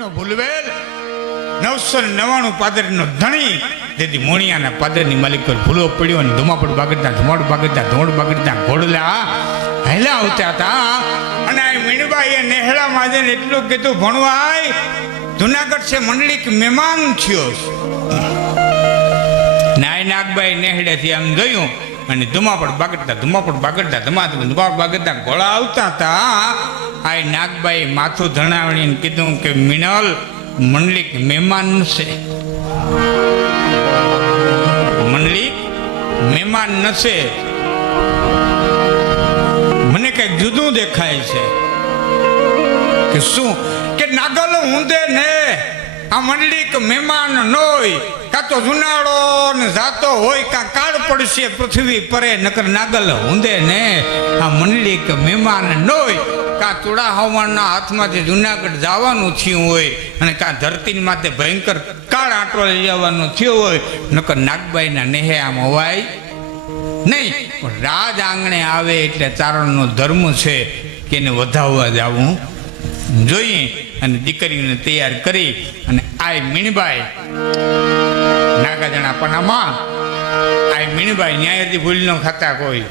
પાદરીનો ભૂલવેલ 999 પાદરીનો ધણી તેથી મોણિયાના પાદરની માલિક પર ભૂલો પડ્યો અને ધુમાપડ બાગડતા ધોડ બાગડતા ઘોડલા હેલા આવતા હતા અને આ મીણબાઈએ નેહળામાં જઈને એટલું કીધું ભણવાય જુનાગઢ છે મંડળીક મહેમાન થયો નાય નાગબાઈ નેહડેથી આમ જોયું અને ધુમાપડ બાગડતા ઘોડા આવતા હતા આ નાગબાઈ માથું ધણાવણીને કીધું કે મિનલ મંડલિક મહેમાન છે મંડલિક મહેમાન નશે મને કઈક જુદું દેખાય છે કે શું કે નાગલ ઊંધે ને આ મંડલિક મહેમાન નોય કાં તો જુનાળો ને જાતો હોય કાં કાળ પડશે પૃથ્વી પરે નકર નાગલ ઊંધે ને આ મંડલિક મહેમાન નોય કાં તોડા હવામાનના હાથમાંથી જુનાગઢ જવાનું થયું હોય અને કાં ધરતી માથે ભયંકર કાળ આંટો લઈ જવાનું થયો હોય નકર નાગબાઈના નેહે આમ હવાય નહીં પણ રાજ આંગણે આવે એટલે ચારણનો ધર્મ છે કે એને વધાવવા જવું જોઈએ અને દીકરીને તૈયાર કરી અને આ મીણબાઈ નાગાજણા પનામાં આ મીણબાઈ ન્યાયથી ભૂલ ન ખાતા કોઈ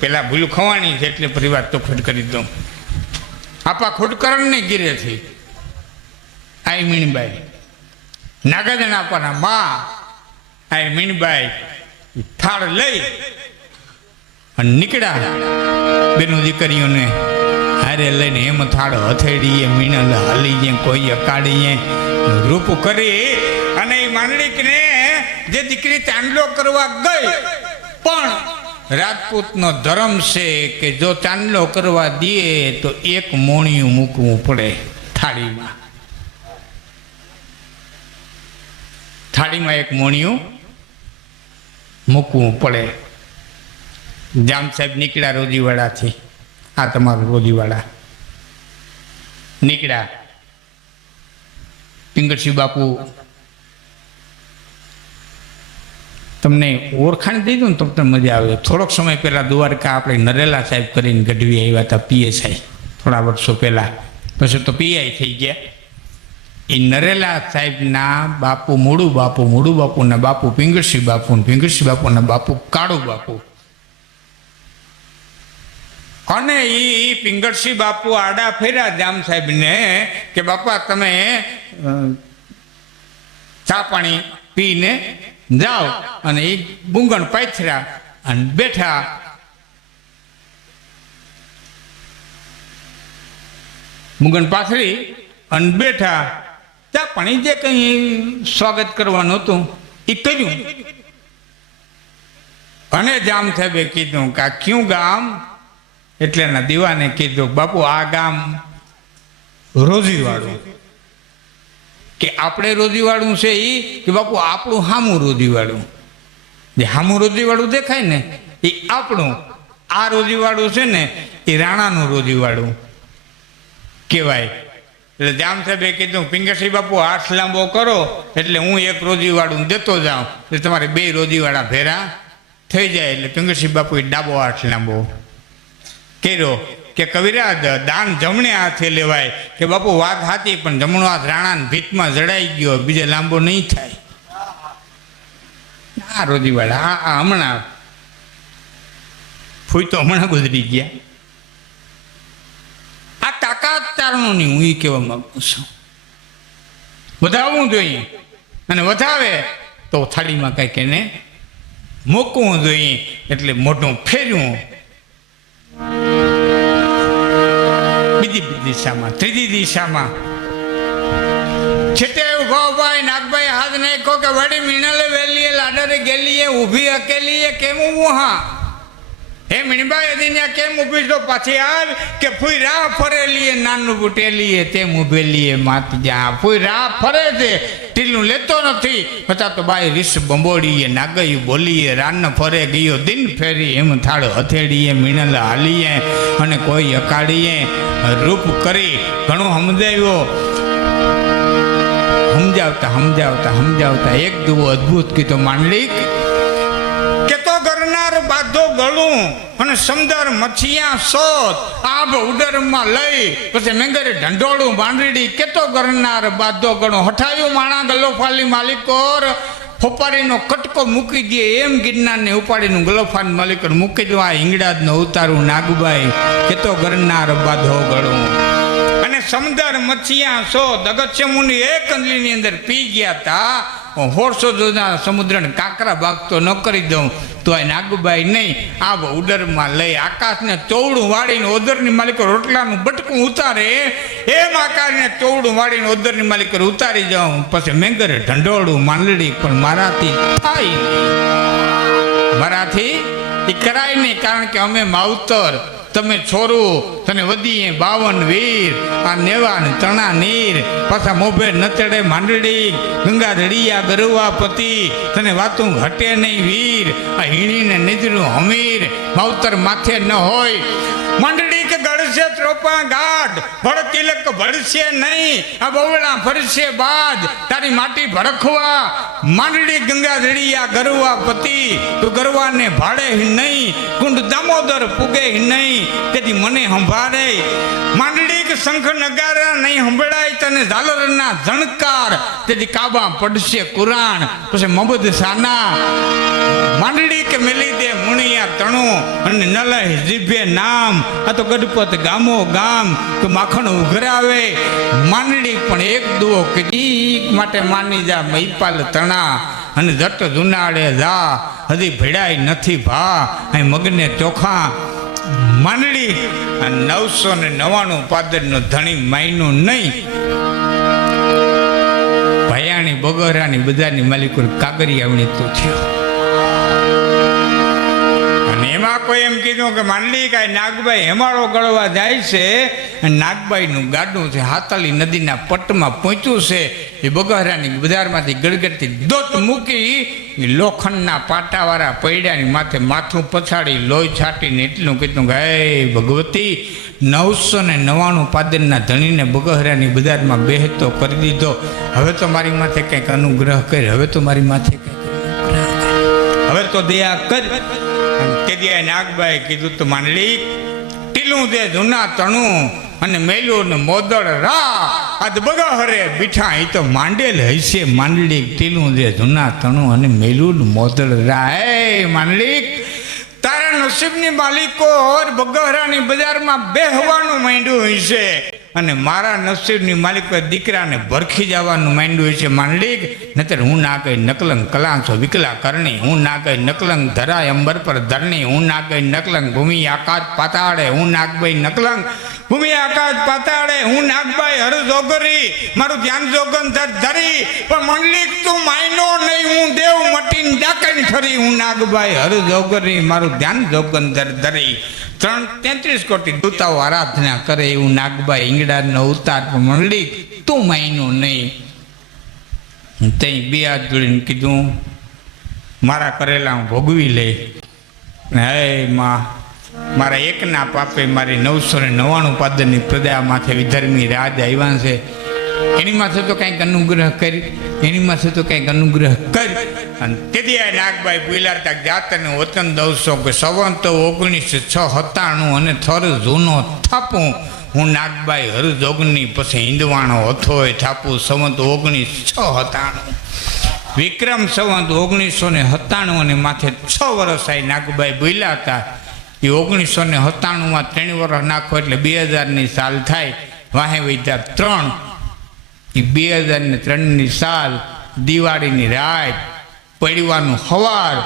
પેલા ભૂલ ખવાની છે એટલે પરિવાર તો ખોટ કરી દઉં આપા ખોટકરણને ગીરેથી આ મીણબાઈ નાગાજણા પનામાં આ મીણબાઈ થાળ લઈ અને નીકળ્યા બેનો દીકરીઓને હારે લઈને એમ થાળ હથેડીએ મીણલ હાલીએ કોઈ અકાડીએ રૂપ કરી અને એ માંડલિકને જે દીકરી ચાંદલો કરવા ગઈ પણ રાજપૂતનો ધર્મ છે કે જો ચાંદલો કરવા દે તો એક મોણિયું મૂકવું પડે થાળીમાં એક મોણિયું મૂકવું પડે જામ સાહેબ નીકળ્યા રોજીવાડાથી આ તમારું રોજીવાડા નીકળ્યા પિંગળસિંહ બાપુ તમને ઓળખાણ દીધું ને તો તમને મજા આવે થોડોક સમય પહેલાં દ્વારકા આપણે નરેલા સાહેબ કરીને ગઢવી આવ્યા હતા પીએસઆઈ થોડા વર્ષો પહેલાં પછી તો પીઆઈ થઈ ગયા એ નરેલા સાહેબના બાપુ મૂળુ બાપુના બાપુ પિંગળસિંહ બાપુના બાપુ કાળુ બાપુ અને એ પિંગળસિંહ બાપુ આડા ફેર્યા જામ સાહેબને કે બાપા તમે ચા પાણી પીને જાઓ અને એ બુંગણ પાથર્યા અને બેઠા બુંગણ પાથરી અને બેઠા ચા પાણી જે કંઈ સ્વાગત કરવાનું હતું એ કર્યું અને જામ સાહેબે કીધું કે આ ક્યું ગામ એટલે એના દીવાને કીધું બાપુ આ ગામ રોજીવાળું કે આપણે રોજીવાળું છે એ કે બાપુ આપણું હામું રોજીવાળું જે હામું રોજીવાળું દેખાય ને એ આપણું આ રોજીવાળું છે ને એ રાણાનું રોજીવાળું કહેવાય એટલે જામ સાહેબે કીધું પિંગળસિંહ બાપુ હાથ લાંબો કરો એટલે હું એક રોજીવાળું દેતો જાઉં એટલે તમારે બે રોજીવાળા ભેરા થઈ જાય એટલે પિંગળસિંહ બાપુએ ડાબો હાથ લાંબો કર્યો કે કવિરાજ દાન જમણે હાથે લેવાય કે બાપુ વાત સાચી પણ જમણો હાથ રાણાને ભીતમાં જડાઈ ગયો બીજે લાંબો નહીં થાય આ રોજીવાળા આ હમણાં ફૂઈ તો હમણાં ગુજરી ગયા આ તાકાત ચારણો નહીં હું એ કહેવા માંગુ છું વધાવવું જોઈએ અને વધાવે તો થાળીમાં કંઈક એને મૂકવું જોઈએ એટલે મોઢું ફેરવું બીજી દિશામાં ત્રીજી દિશામાં છેટે ઉભા ભાઈ નાગભાઈ હાથ નાખ્યો કે વળી મીણલે વેલીએ લાડરે ગેલીએ ઊભી અકેલીએ કેમ ઊભું હા હે મીણબાઈ અદિન્યા કેમ ઊભી તો પાછી આવ કે ફૂઈ રાહ ફરેલીએ નાનું બુટેલીએ તેમ ઊભેલીએ માત જા ફૂઈ રાહ ફરે છે ટીલું લેતો નથી છતાં તો બાઈ રીસ બંબોડીએ નાગયું બોલીએ રાન ફરે ગયો દિન ફેરી એમ થાળ હથેડીએ મીણલ હાલીએ અને કોઈ અકાડીએ રૂપ કરી ઘણું સમજાવતા એક દુવો અદ્ભુત કીધો માંડલિક કે તો ઘરના બાધો ગળું અને સમદર મચ્છિયા સોત આભ ઉદરમાં લઈ પછી મેંગરે ઢંઢોળું માંડડી કેતો કરનાર બાધો ગળું હઠાયું માણા ગલો ફાલી માલિકોર ફોપારીનો કટકો મૂકી દે એમ ગિરનારને ઉપાડીનું ગલોફાન માલિકોર મૂકી દો આ હિંગળાજનો ઉતારું નાગબાઈ કેતો કરનાર બાધો ગળું અને સમદર મચ્છિયા સોત અગત્ય મુનિ એક કંદલીની અંદર પી ગયા તા હોરસો જોના સમુદ્રને કાંકરા ભાગતો ન કરી દઉં તો આ નાગબાઈ નહીં આવ ઉદરમાં લઈ આકાશને તોવડું વાળીને ઓદરની માલિકો રોટલાનું બટકું ઉતારે એમ આકાશને તોવડું વાળીને ઓદરની માલિકો ઉતારી જાઉં પછી મેંગરે ઢંઢોળું માંડડી પણ મારાથી થાય નહીં મારાથી એ કરાય નહીં કારણ કે અમે માવતર તમે છોરું તને વધીએ 52 વીર આ નેવા ને તણા નીર પાછા મોભે નચડે માંડડી ગંગા રડિયા ગરવા પતિ તને વાતું ઘટે નહીં વીર આ હીણીને નિજરું હમીર માવતર માથે ન હોય માંડડી કે ગળશે ત્રોપા ગાઢ ભળ તિલક ભળશે નહીં આ બવડા ફરશે બાદ તારી માટી ભડખવા માંડડી ગંગા રડિયા ગરવા પતિ તું ગરવાને ભાડે નહીં કુંડ દામોદર પૂગે નહીં તેથી મને સંભાળે માંડડી કે શંખ નગારા નહીં સંભળાય તને ઝાલરના ઝણકાર તેથી કાબા પડશે કુરાણ પછી મબદ સાના માંડડી કે મેલી દે મુણિયા તણું અને ન લઈ જીભે નામ આ તો ગઢપત ગામો ગામ તો માખણ ઉઘરાવે માંડડી પણ એક દુઓ કે માટે માની જા મહીપાલ તણા અને જટ જુનાડે જા હજી ભેડાઈ નથી ભા અહીં મગને ચોખા માંડડી 999 પાદરનો ધણી માયનું નહીં ભયાણી બગોરાની બજારની માલિકો કાગરી આવણી તો થયો અને એમાં કોઈ એમ કીધું કે માંડલી કાંઈ નાગબાઈ હેમાળો ગળવા જાય છે નાગબાઈનું ગાડું છે હાતાલી નદીના પટમાં પહોંચ્યું છે એ બગોરાની બજારમાંથી ગળગડતી દોત મૂકી લોખંડના પાટાવાળા પૈડાની માથે માથું પછાડી લોહી છાટીને એટલું કીધું કે હે ભગવતી 999 પાદરના ધણીને બગોરાની બજારમાં બેહતો કરી દીધો હવે તો મારી માથે કંઈક અનુગ્રહ કર હવે તો મારી માથે કંઈક અનુગ્રહ કર હવે તો દયા કર તે દે નાગબાઈ કીધું તો માંડલી ટીલું દે જૂના તણું અને મેલું ને મોદળ રા આજ બગોહરે બીઠા એ તો માંડેલ હશે માંડલી ટીલું દે જૂના તણું અને મેલું ને મોદળ રા હે માંડલી તારા નસીબની માલિકો બગોહરાની બજારમાં બેહવાનું માંડ્યું હશે અને મારા નસીબની માલિકો દીકરાને ભરખી જવાનું માંડ્યું હશે માંડલી નતર હું ના કઈ નકલંગ કલાંસો વિકલા કરણી હું ના કઈ નકલંગ ધરાય અંબર પર ધરણી હું ના કઈ નકલંગ ભૂમિ આકાશ પાતાળે હું નાગભાઈ નકલંગ ભૂમિ આકાશ પાતાળે હું નાગભાઈ હર જોગરી મારું ધ્યાન જોગન ધરી પણ મંડલી તું માયનો નહીં હું દેવ મટીને ડાકણ ફરી હું નાગભાઈ હર જોગરી મારું ધ્યાન જોગન ધરી 33 કોટી દૂતાઓ આરાધના કરે એવું નાગબાઈ ઈંગડાનો ઉતાર પણ મંડલી તું માયનો નહીં તે બે હાથ જોડીને કીધું મારા કરેલા હું ભોગવી લે હે માં મારા એકના પાપે મારી 999 પાદરની પ્રજા માથે વિધર્મી રાજ આવ્યા છે એની માથે તો કંઈક અનુગ્રહ કરી એની માથે તો કંઈક અનુગ્રહ કરી અને તેથી આ નાગબાઈ બોલાતા જાતને વતન દઉં કે સંવંત 1997 અને થર જૂનો થાપું હું નાગબાઈ હરજોગની પછી હિંદવાણો હથોય થાપું સંવંત 1997 વિક્રમ સંવંત 1997 અને માથે 6 વર્ષ આ નાગબાઈ બોલ્યા હતા એ 1997માં 3 વર્ષ નાખો એટલે 2000ની સાલ થાય વાહે વૈધા 3 એ 2003ની સાલ દિવાળીની રાત પડવાનું હવાર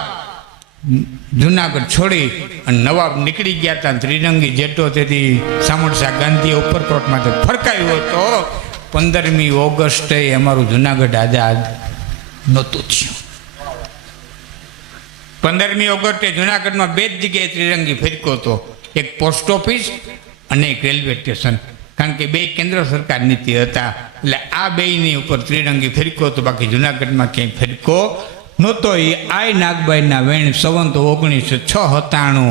જુનાગઢ છોડી અને નવાબ નીકળી ગયા હતા ત્રિરંગી જેટો તેથી સામરસા ગાંધીએ ઉપરકોટમાંથી ફરકાવ્યો હતો 15મી ઓગસ્ટે અમારું જુનાગઢ આઝાદ નહોતું થયું 15મી ઓગસ્ટે જુનાગઢમાં 2 જગ્યાએ ત્રિરંગી ફેરક્યો હતો એક પોસ્ટ ઓફિસ અને એક રેલવે સ્ટેશન કારણ કે 2 કેન્દ્ર સરકાર નીતિ હતા એટલે આ બેયની ઉપર ત્રિરંગી ફેરક્યો હતો બાકી જુનાગઢમાં ક્યાંય ફેરક્યો નહોતો એ આય નાગબાઈના વેણ સંવંત 1997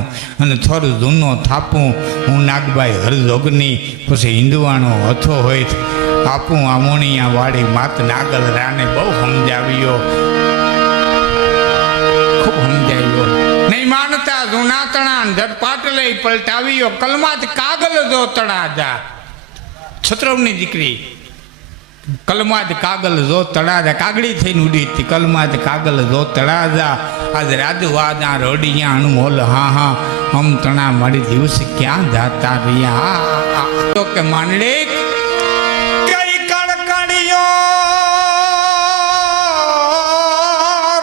અને થર જૂનો થાપું હું નાગબાઈ હરજોગની પછી હિંદવાણો હથો હોય આપું આમોણિયા વાળી માત નાગલ રાને બહુ સમજાવ્યો ખૂબ સમજાવ્યો નહીં માનતા જૂના તણા ઝટપાટ લઈ પલટાવ્યો કલમાત કાગલ જો તણા જા છત્રવની દીકરી કલમાદ કાગલ જો તળાજા કાગડી થઈને ઉડી હતી કલમાદ કાગલ જો તળાજા આજ રાજવાદા રોડિયા અણમોલ હા હા હમ તણા મારી દિવસ ક્યાં જાતા રહ્યા તો કે માંડલિક કઈ કડકડિયો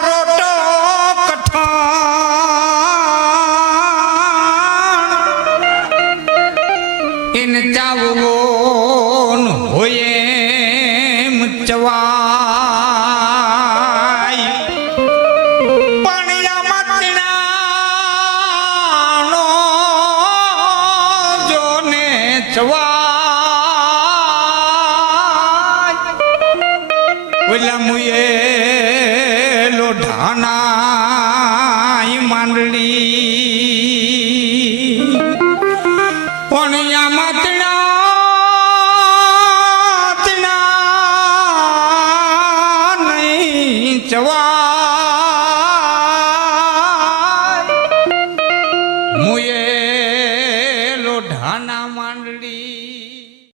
રોટો કઠાણ એને ચાવવો હોય ચવાય પાણીયા મતણાનો જોને ચવાય ઓલા મુએ લોઢાના માંડળી પાણીયા મતણા ચવાય મુએ